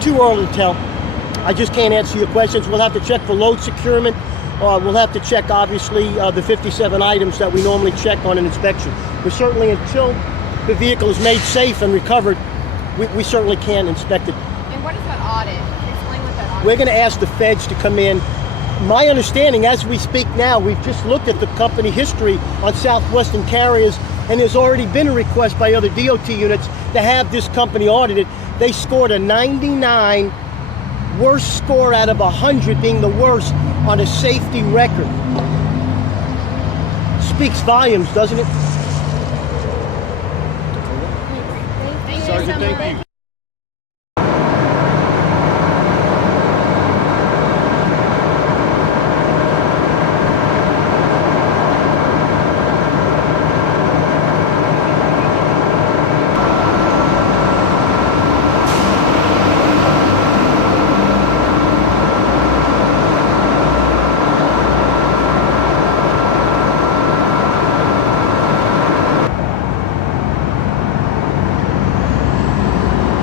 too early to tell. I just can't answer your questions. We'll have to check for load securement. We'll have to check, obviously, the 57 items that we normally check on an inspection. But certainly until the vehicle is made safe and recovered, we certainly can't inspect it. And what is that audit? Explain what that audit is. We're going to ask the feds to come in. My understanding, as we speak now, we've just looked at the company history on Southwestern carriers, and there's already been a request by other DOT units to have this company audited. They scored a 99, worst score out of 100, being the worst on a safety record. Speaks volumes, doesn't it? Sergeant, thank you.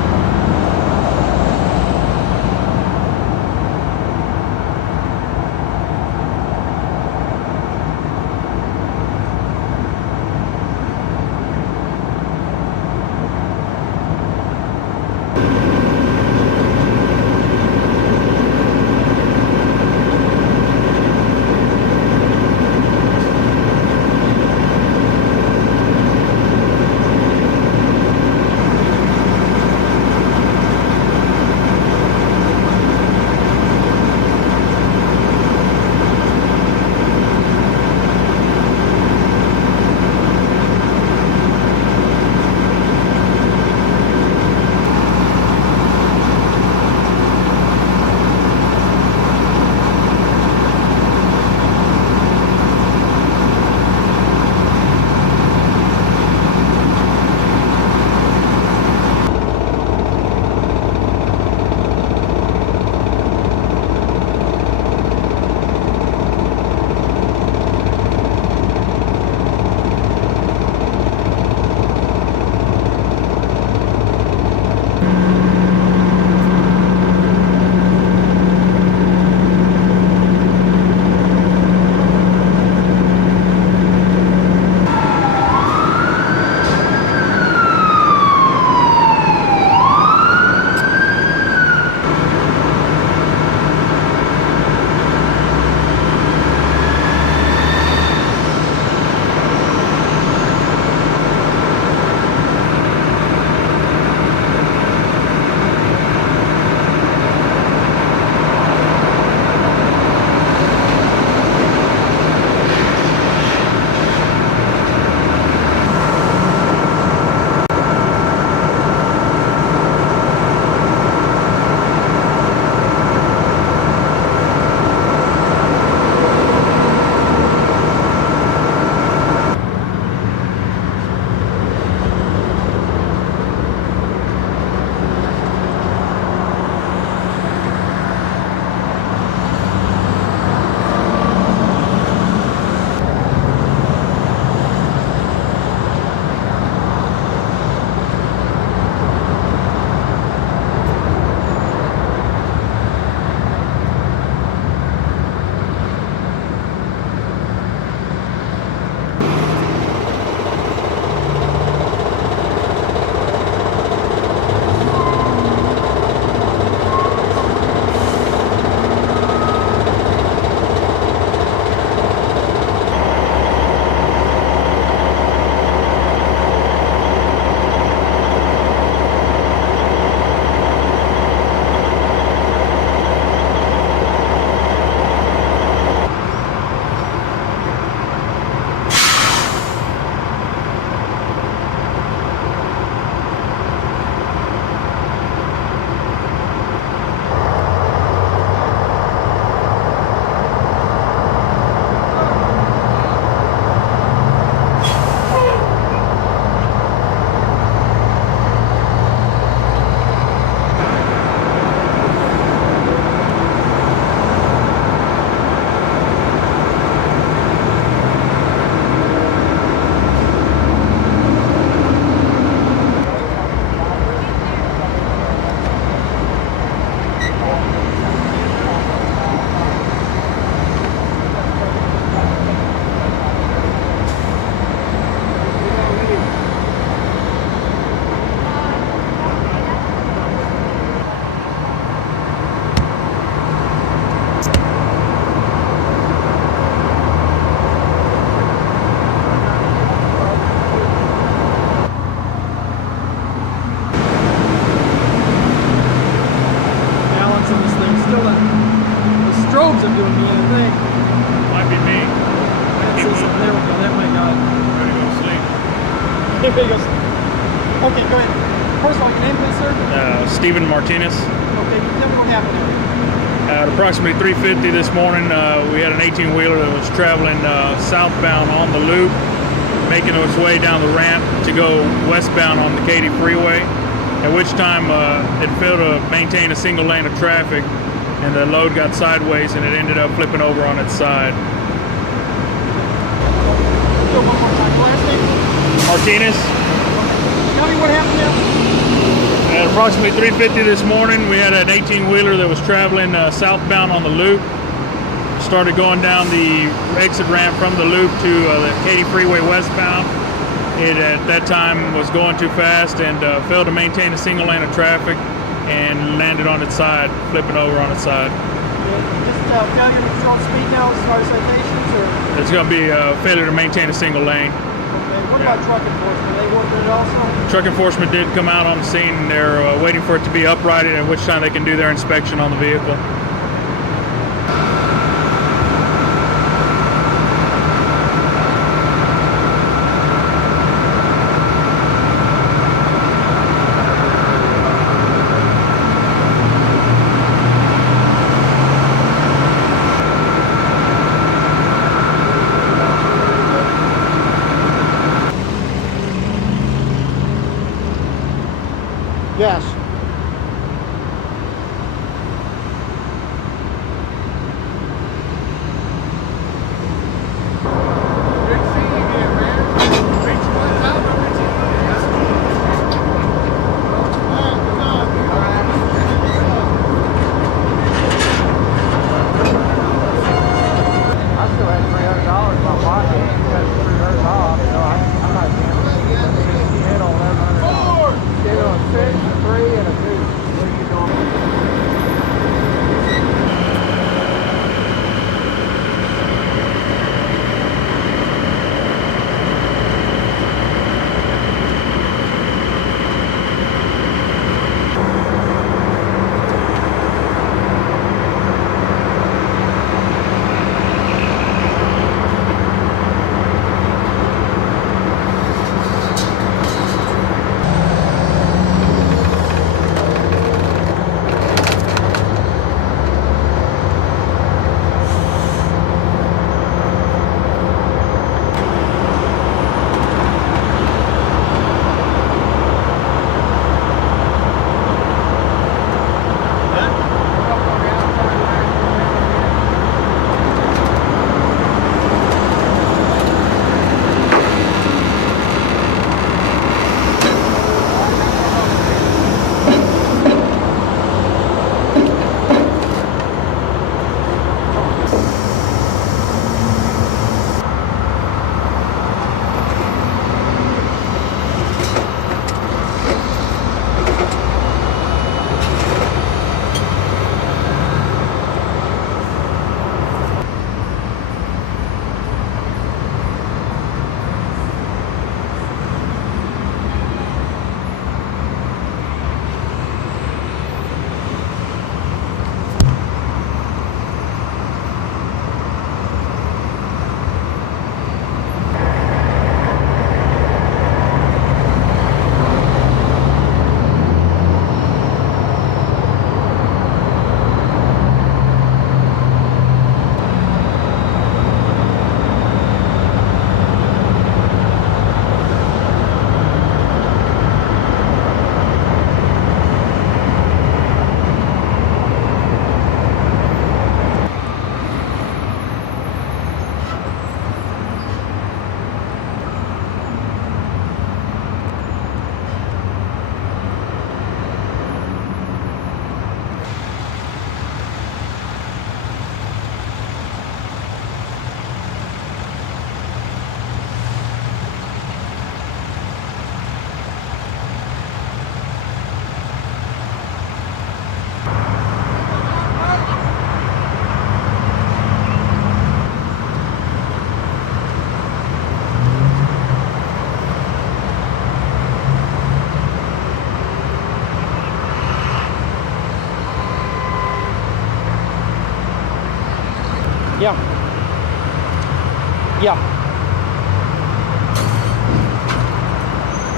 Vegas. Okay, go ahead. First of all, your name, please, sir? Stephen Martinez. Okay, tell me what happened there. At approximately 3:50 this morning, we had an 18-wheeler that was traveling southbound on the loop, making its way down the ramp to go westbound on the Katy Freeway, at which time it failed to maintain a single lane of traffic, and the load got sideways and it ended up flipping over on its side. Go one more time. Last name? Martinez. Tell me what happened there. At approximately 3:50 this morning, we had an 18-wheeler that was traveling southbound on the loop. Started going down the exit ramp from the loop to the Katy Freeway westbound. It at that time was going too fast and failed to maintain a single lane of traffic and landed on its side, flipping over on its side. Just failure to control speed now as far as citations, or? It's going to be a failure to maintain a single lane. Okay, what about truck enforcement? They worked it also? Truck enforcement did come out on the scene. They're waiting for it to be uprighted, at which time they can do their inspection on the vehicle. Yes. Yeah. Yeah.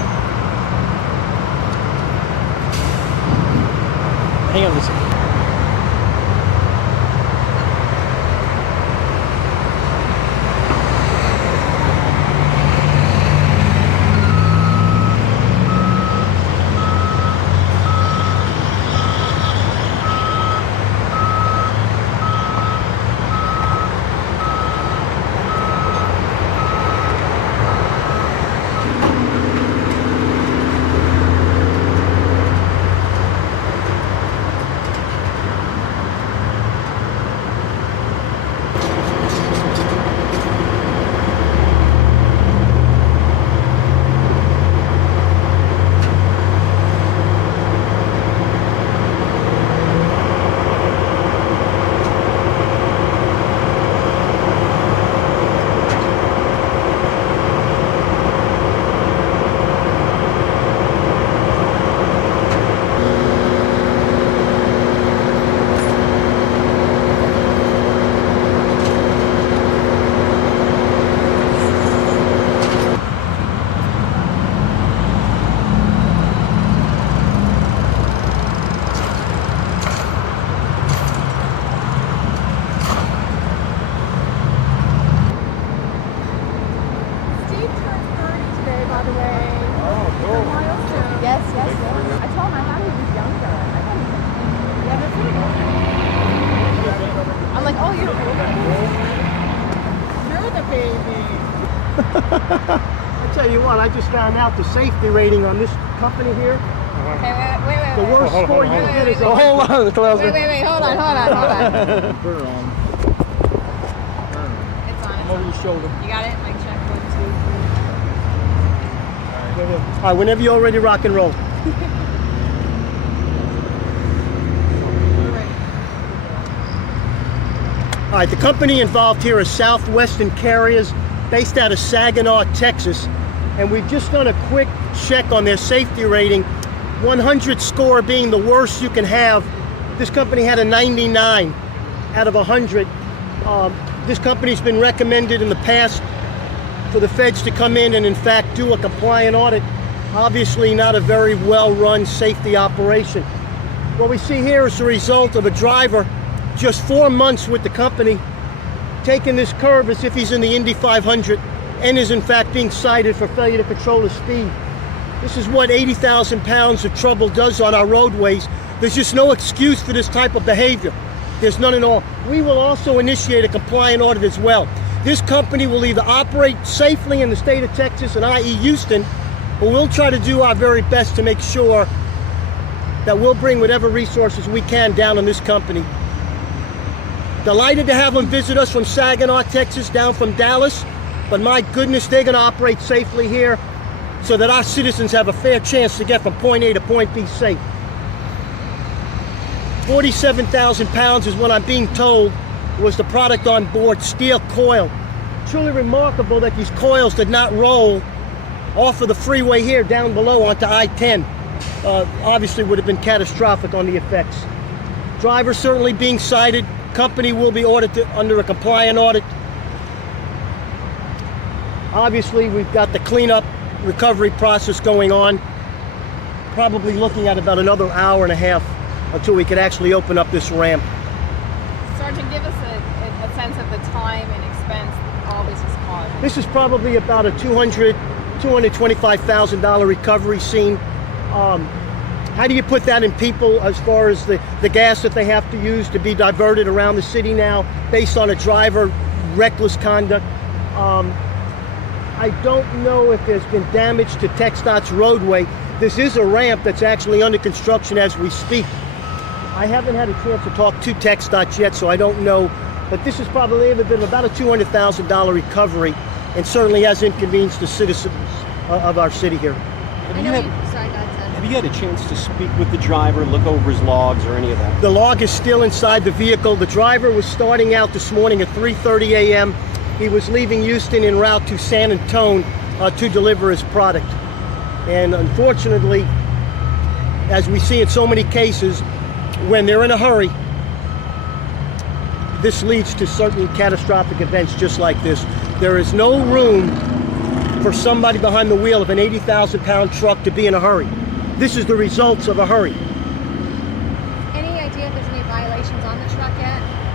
Hang on a second. Steve turned 30 today, by the way. Oh, cool. Milestone. Yes. I told him I thought he was younger. I thought he was yeah, that's pretty cool. I'm like, oh, you're the baby. I tell you what, I just found out the safety rating on this company here. Okay, wait. The worst score you get is a Hold on, the clouds. Wait, hold on. Put her on. It's on. Over your shoulder. You got it? Like check 1, 2, 3. All right, whenever you're ready, rock and roll. We're ready. All right, the company involved here is Southwestern Carriers, based out of Saginaw, Texas. And we've just done a quick check on their safety rating. 100 score being the worst you can have. This company had a 99 out of 100. This company's been recommended in the past for the feds to come in and fact do a compliant audit. Obviously not a very well-run safety operation. What we see here is the result of a driver just 4 months with the company taking this curve as if he's in the Indy 500 and is in fact being cited for failure to control his speed. This is what 80,000 pounds of trouble does on our roadways. There's just no excuse for this type of behavior. There's none at all. We will also initiate a compliant audit as well. This company will either operate safely in the state of Texas and i.e. Houston, or we'll try to do our very best to make sure that we'll bring whatever resources we can down on this company. Delighted to have them visit us from Saginaw, Texas, down from Dallas. But my goodness, they're going to operate safely here so that our citizens have a fair chance to get from point A to point B safe. 47,000 pounds is what I'm being told was the product on board, steel coil. Truly remarkable that these coils did not roll off of the freeway here down below onto I-10. Obviously would have been catastrophic on the effects. Driver certainly being cited. Company will be audited under a compliant audit. Obviously, we've got the cleanup recovery process going on. Probably looking at about another hour and a half until we could actually open up this ramp. Sergeant, give us a sense of the time and expense all this has caused. This is probably about a $225,000 recovery scene. How do you put that in people as far as the gas that they have to use to be diverted around the city now based on a driver reckless conduct? I don't know if there's been damage to TxDOT's roadway. This is a ramp that's actually under construction as we speak. I haven't had a chance to talk to TxDOT yet, so I don't know. But this is probably a bit of about a $200,000 recovery, and certainly has inconvenienced the citizens of our city here. I know sorry, go ahead, Ted. Have you had a chance to speak with the driver, look over his logs or any of that? The log is still inside the vehicle. The driver was starting out this morning at 3:30 a.m. He was leaving Houston en route to San Antonio to deliver his product. And unfortunately, as we see in so many cases, when they're in a hurry, this leads to certain catastrophic events just like this. There is no room for somebody behind the wheel of an 80,000 pound truck to be in a hurry. This is the results of a hurry. Any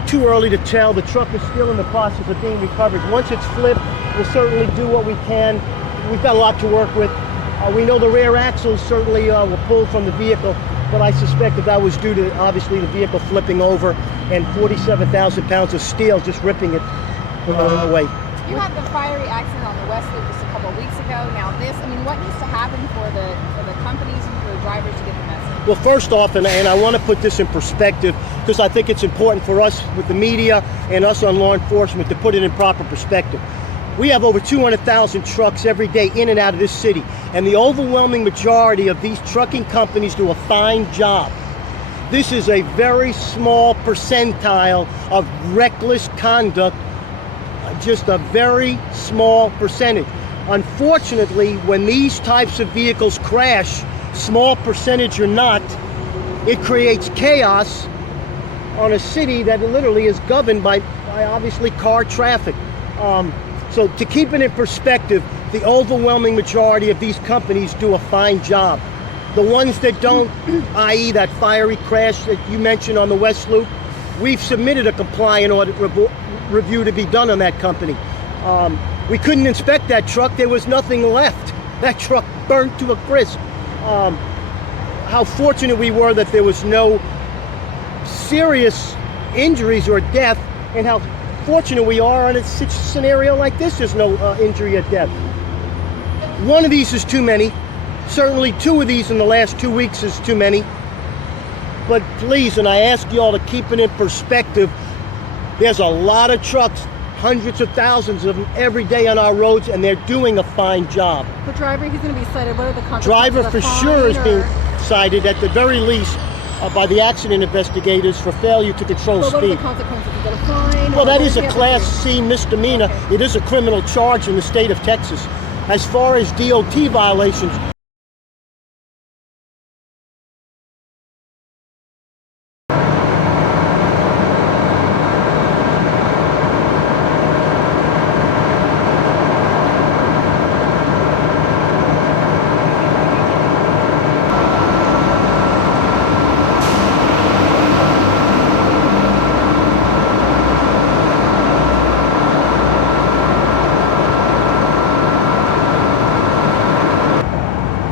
too early to tell. The truck is still in the process of being recovered. Once it's flipped, we'll certainly do what we can. We've got a lot to work with. We know the rear axles certainly were pulled from the vehicle, but I suspect that was due to obviously the vehicle flipping over and 47,000 pounds of steel just ripping it away. You had the fiery accident on the West Loop just a couple of weeks ago. Now this, I mean, what needs to happen for the companies and for the drivers to get the message? Well, first off, and I want to put this in perspective because I think it's important for us with the media and us on law enforcement to put it in proper perspective. We have over 200,000 trucks every day in and out of this city, and the overwhelming majority of these trucking companies do a fine job. This is a very small percentile of reckless conduct, just a very small percentage. Unfortunately, when these types of vehicles crash, small percentage or not, it creates chaos on a city that literally is governed by obviously car traffic. So to keep it in perspective, the overwhelming majority of these companies do a fine job. The ones that don't, i.e. that fiery crash that you mentioned on the West Loop, we've submitted a compliant audit review to be done on that company. We couldn't inspect that truck. There was nothing left. That truck burnt to a crisp. How fortunate we were that there was no serious injuries or death, and how fortunate we are in a scenario like this. There's no injury or death. One of these is too many. Certainly two of these in the last 2 weeks is too many. But please, and I ask you all to keep it in perspective, there's a lot of trucks, hundreds of thousands of them every day on our roads, and they're doing a fine job. The driver, he's going to be cited. What are the consequences? Driver of for fine sure is or- being cited at the very least by the accident investigators for failure to control But what are the speed. consequences? Is it a fine? Well, or that what is does a he have to Class do? C misdemeanor. It is a criminal charge in the state of Texas. As far as DOT violations,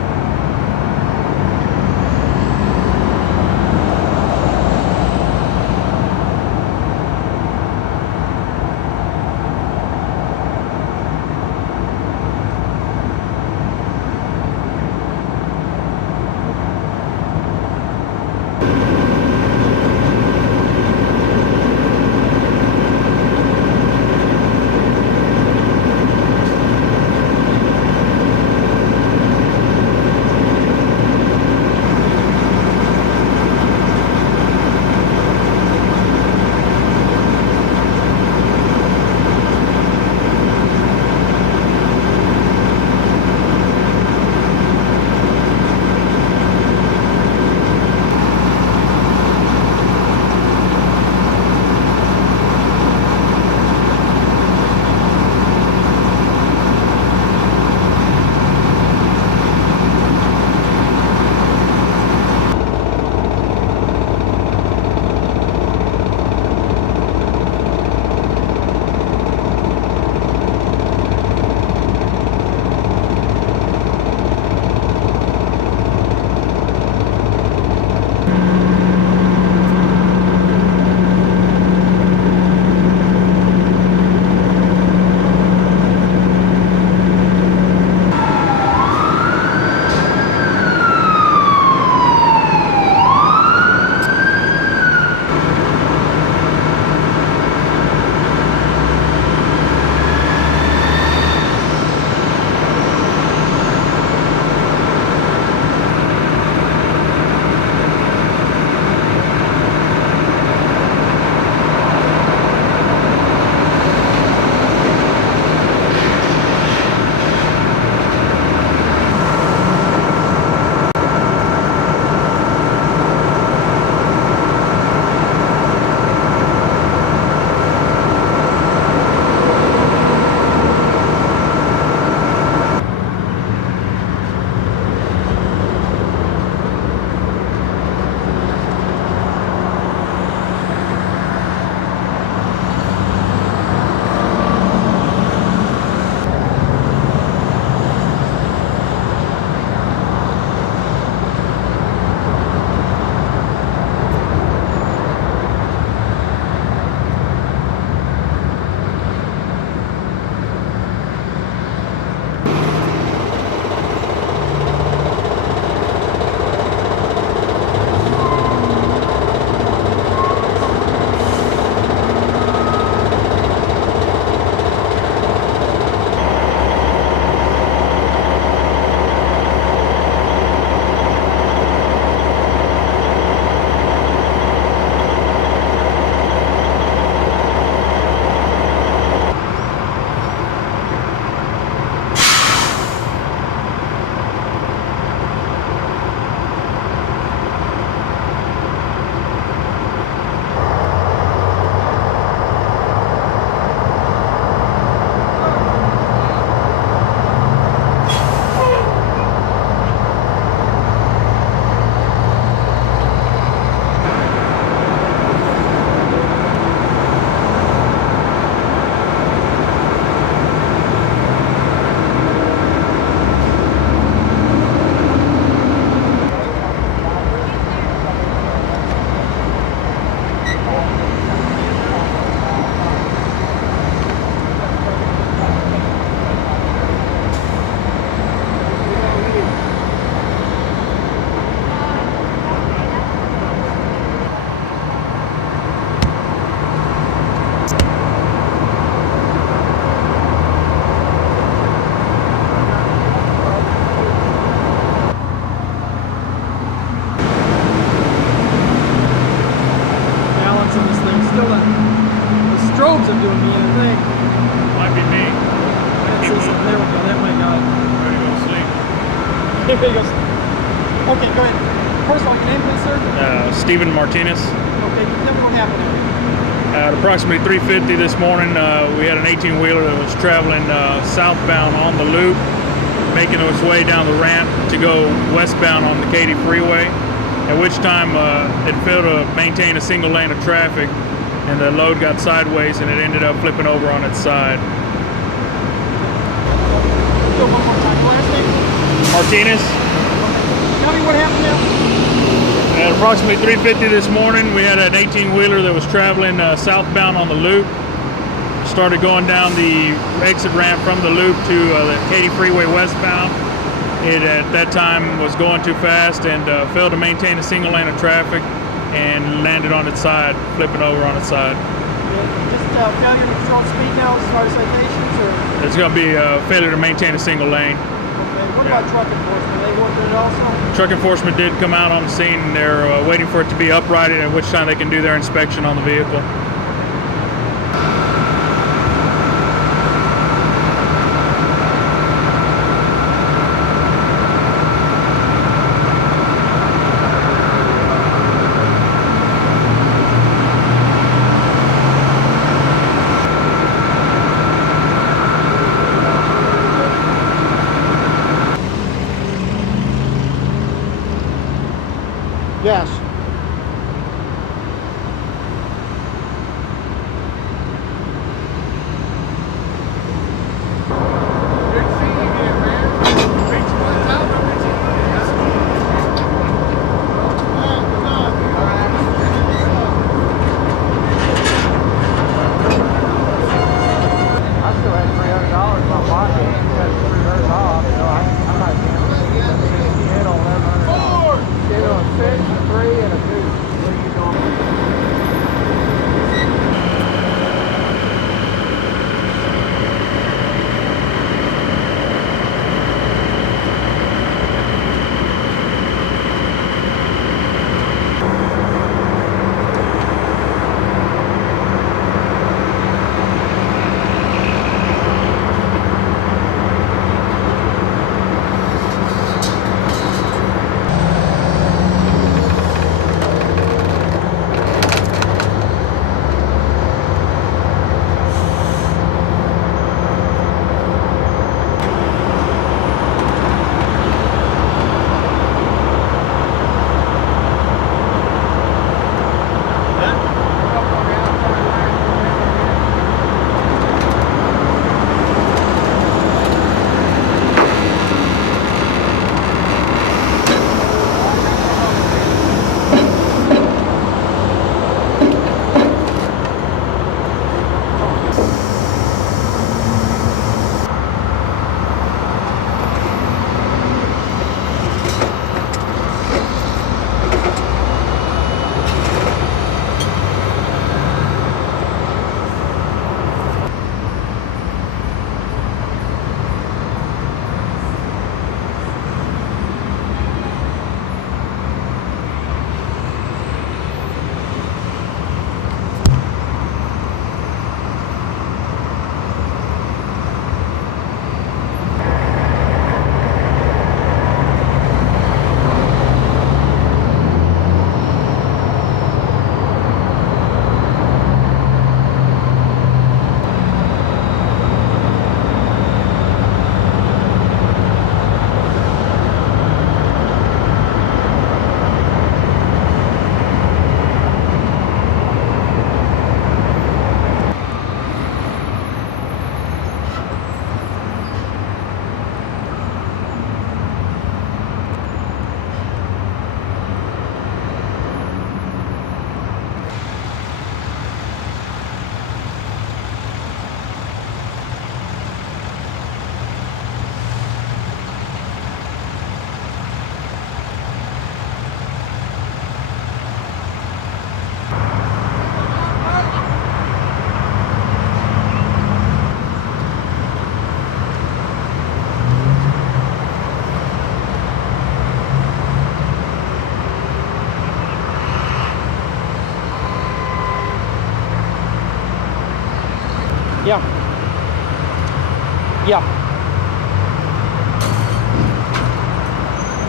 goes. Okay, go ahead. First of all, your name, please, sir? Stephen Martinez. Okay, tell me what happened there. At approximately 3:50 this morning, we had an 18-wheeler that was traveling southbound on the loop, making its way down the ramp to go westbound on the Katy Freeway, at which time it failed to maintain a single lane of traffic, and the load got sideways and it ended up flipping over on its side. Go one more time. Your last name? Martinez. Tell me what happened now. At approximately 3:50 this morning, we had an 18-wheeler that was traveling southbound on the loop, started going down the exit ramp from the loop to the Katy Freeway westbound. It at that time was going too fast and failed to maintain a single lane of traffic and landed on its side, flipping over on its side. Just failure to control speed now as far as citations, or? It's going to be a failure to maintain a single lane. Okay, what about truck enforcement? They worked it also? Truck enforcement did come out on the scene, and they're waiting for it to be uprighted, at which time they can do their inspection on the vehicle. Yes. Yeah. Yeah.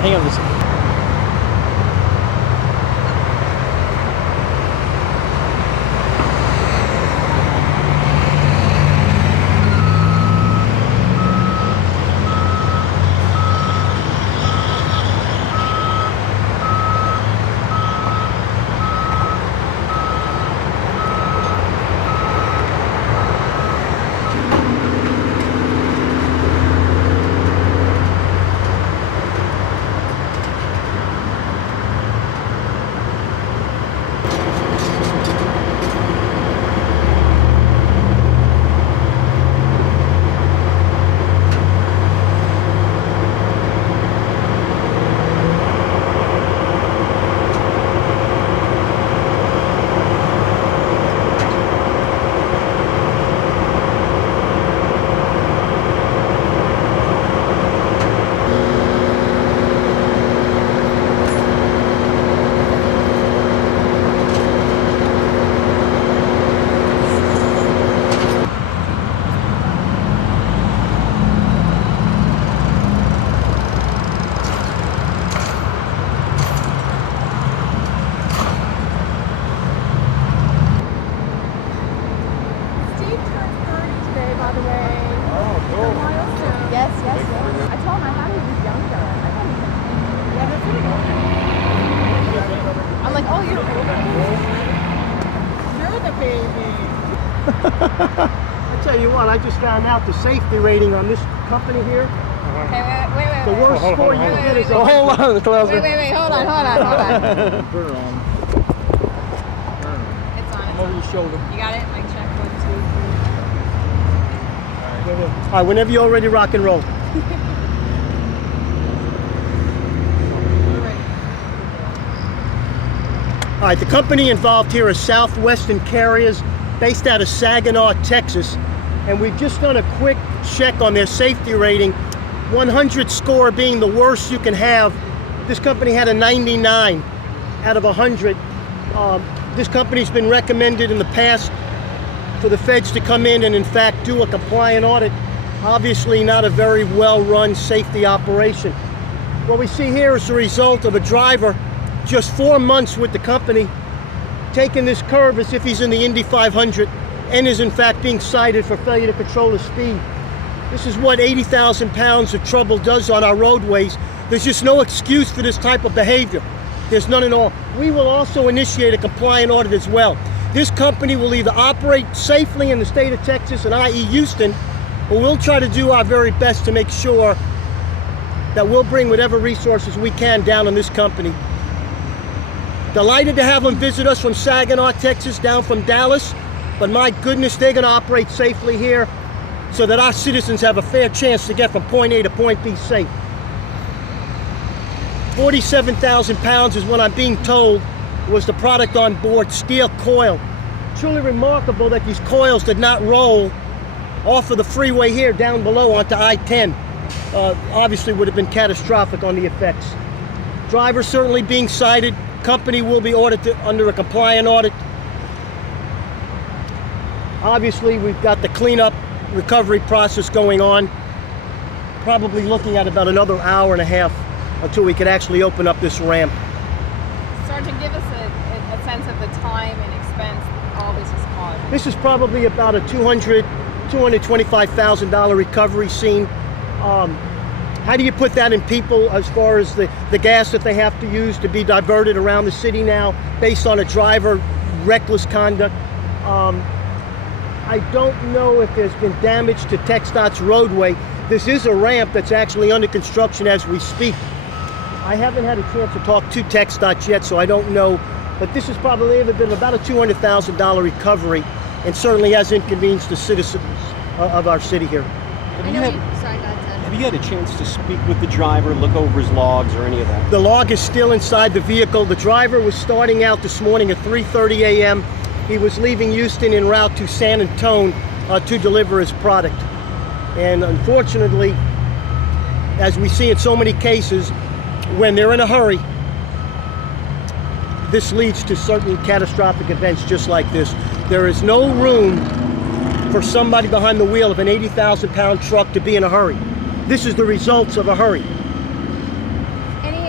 Hang on a second. I tell you what, I just found out the safety rating on this company here. Okay, wait. The worst score you get is a... Hold on, closer. Wait, hold on. Burn on. It's on. Over your shoulder. You got it? Mic check, 1, 2, 3. All right, whenever you're ready, rock and roll. We're ready. All right, the company involved here is Southwestern Carriers, based out of Saginaw, Texas. And we've just done a quick check on their safety rating. 100 score being the worst you can have. This company had a 99 out of 100. This company's been recommended in the past for the feds to come in fact do a compliant audit. Obviously not a very well-run safety operation. What we see here is the result of a driver just 4 months with the company taking this curve as if he's in the Indy 500 and is in fact being cited for failure to control his speed. This is what 80,000 pounds of trouble does on our roadways. There's just no excuse for this type of behavior. There's none at all. We will also initiate a compliant audit as well. This company will either operate safely in the state of Texas and i.e. Houston, or we'll try to do our very best to make sure that we'll bring whatever resources we can down on this company. Delighted to have them visit us from Saginaw, Texas, down from Dallas. But my goodness, they're going to operate safely here so that our citizens have a fair chance to get from point A to point B safe. 47,000 pounds is what I'm being told was the product on board, steel coil. Truly remarkable that these coils did not roll off of the freeway here down below onto I-10. Obviously would have been catastrophic on the effects. Driver certainly being cited. Company will be audited under a compliant audit. Obviously, we've got the cleanup recovery process going on. Probably looking at about another hour and a half until we could actually open up this ramp. Sergeant, give us a sense of the time and expense all this has caused. This is probably about a $225,000 recovery scene. How do you put that in people as far as the gas that they have to use to be diverted around the city now based on a driver reckless conduct? I don't know if there's been damage to TxDOT's roadway. This is a ramp that's actually under construction as we speak. I haven't had a chance to talk to TxDOT yet, so I don't know. But this is probably been about a $200,000 recovery and certainly has inconvenienced the citizens of our city here. Have you had a chance to speak with the driver, look over his logs or any of that? The log is still inside the vehicle. The driver was starting out this morning at 3:30 a.m. He was leaving Houston en route to San Antonio to deliver his product. And unfortunately, as we see in so many cases, when they're in a hurry, this leads to certain catastrophic events just like this. There is no room for somebody behind the wheel of an 80,000 pound truck to be in a hurry. This is the results of a hurry. Any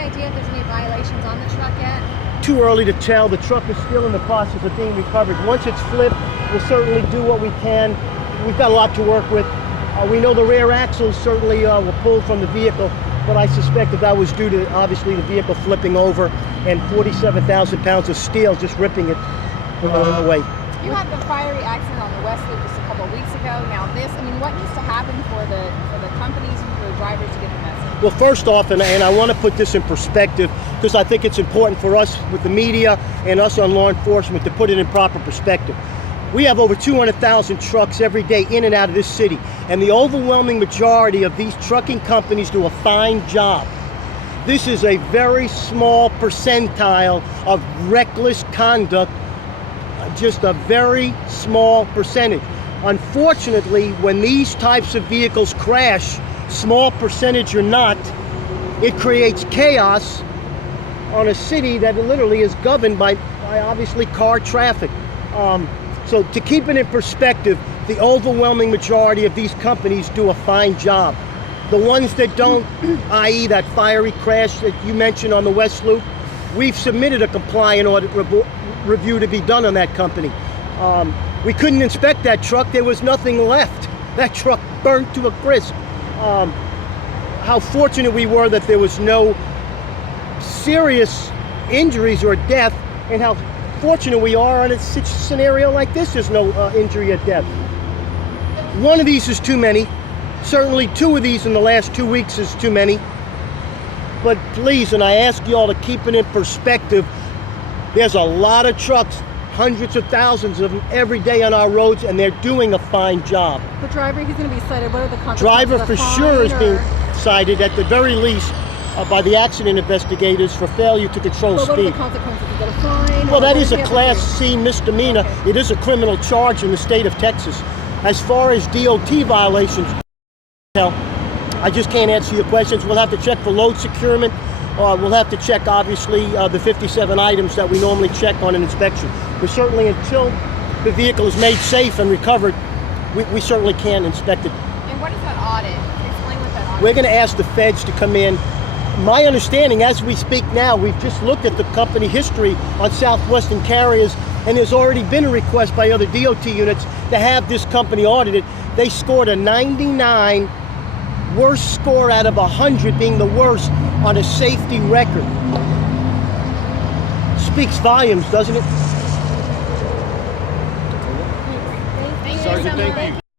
too early to tell. The truck is still in the process of being recovered. Once it's flipped, we'll certainly do what we can. We've got a lot to work with. We know the rear axles certainly were pulled from the vehicle, but I suspect that was due to obviously the vehicle flipping over and 47,000 pounds of steel just ripping it away. You had the fiery accident on the West Loop just a couple of weeks ago. Now this, I mean, what needs to happen for the companies and for the drivers to get the message? Well, first off, and I want to put this in perspective because I think it's important for us with the media and us on law enforcement to put it in proper perspective. We have over 200,000 trucks every day in and out of this city, and the overwhelming majority of these trucking companies do a fine job. This is a very small percentile of reckless conduct, just a very small percentage. Unfortunately, when these types of vehicles crash, small percentage or not, it creates chaos on a city that literally is governed by obviously car traffic. So to keep it in perspective, the overwhelming majority of these companies do a fine job. The ones that don't, i.e. that fiery crash that you mentioned on the West Loop, we've submitted a compliant audit review to be done on that company. We couldn't inspect that truck. There was nothing left. That truck burnt to a crisp. How fortunate we were that there was no serious injuries or death, and how fortunate we are in a scenario like this. There's no injury or death. One of these is too many. Certainly 2 of these in the last 2 weeks is too many. But please, and I ask you all to keep it in perspective, there's a lot of trucks, hundreds of thousands of them every day on our roads, and they're doing a fine job. The driver, he's going to be cited. What are the consequences? Driver A for fine sure is being or- cited at the very least by the accident investigators for failure to control But what are the speed. consequences? Is it a fine? Well, or that what is does a he have to Class do? C misdemeanor. Okay. It is a criminal charge in the state of Texas. As far as DOT violations, I just can't answer your questions. We'll have to check for load securement. We'll have to check, obviously, the 57 items that we normally check on an inspection. But certainly until the vehicle is made safe and recovered, we certainly can't inspect it. And what is that audit? Explain what that audit We're going to ask the feds to come in. My understanding, as we speak now, we've just looked at the company history on Southwestern carriers, and there's already been a request by other DOT units to have this company audited. They scored a 99, worst score out of 100, being the worst on a safety record. Speaks volumes, doesn't it? Thank you Sergeant, so thank much. you.